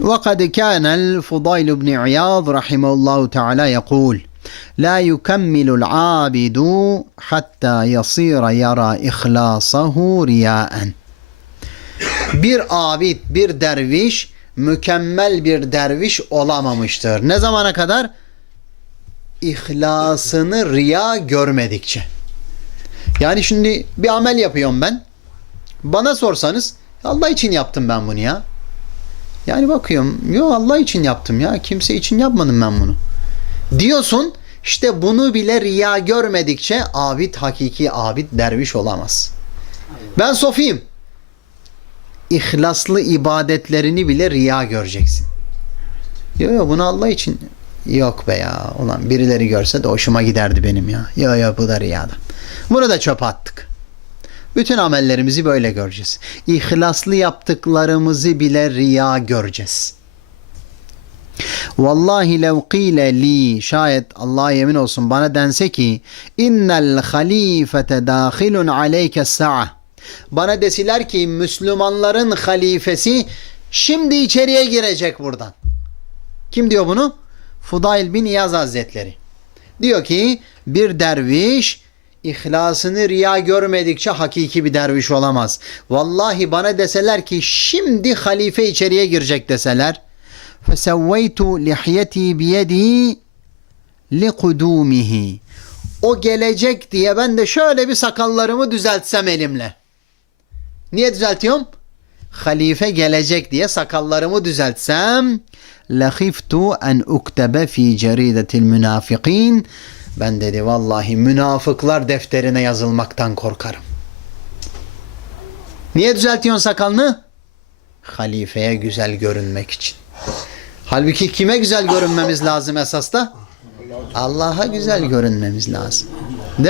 وقد كان الفضيل بن عياض رحمه الله تعالى يقول لا يكمل العابد حتى يصير يرى إخلاصه رياءً bir abid, bir derviş mükemmel bir derviş olamamıştır. Ne zamana kadar? İhlasını riya görmedikçe. Yani şimdi bir amel yapıyorum ben. Bana sorsanız Allah için yaptım ben bunu ya. Yani bakıyorum yok Allah için yaptım ya. Kimse için yapmadım ben bunu. Diyorsun işte bunu bile riya görmedikçe abid hakiki abid derviş olamaz. Ben sofiyim ihlaslı ibadetlerini bile riya göreceksin. Yok yok bunu Allah için yok be ya. Ulan birileri görse de hoşuma giderdi benim ya. Yok yok bu da riyadan. Bunu da çöpe attık. Bütün amellerimizi böyle göreceğiz. İhlaslı yaptıklarımızı bile riya göreceğiz. Vallahi lev qile li şayet Allah'a yemin olsun bana dense ki innel halifete dahilun aleyke sa'a bana desiler ki Müslümanların halifesi şimdi içeriye girecek buradan. Kim diyor bunu? Fudayl bin İyaz Hazretleri. Diyor ki bir derviş ihlasını riya görmedikçe hakiki bir derviş olamaz. Vallahi bana deseler ki şimdi halife içeriye girecek deseler fesevveytu lihyeti biyedi likudumihi o gelecek diye ben de şöyle bir sakallarımı düzeltsem elimle. Niye düzeltiyorum? Halife gelecek diye sakallarımı düzeltsem lahiftu en uktebe fi ceridetil münafikin ben dedi vallahi münafıklar defterine yazılmaktan korkarım. Niye düzeltiyorsun sakalını? Halifeye güzel görünmek için. Halbuki kime güzel görünmemiz lazım esas da? Allah'a güzel görünmemiz lazım.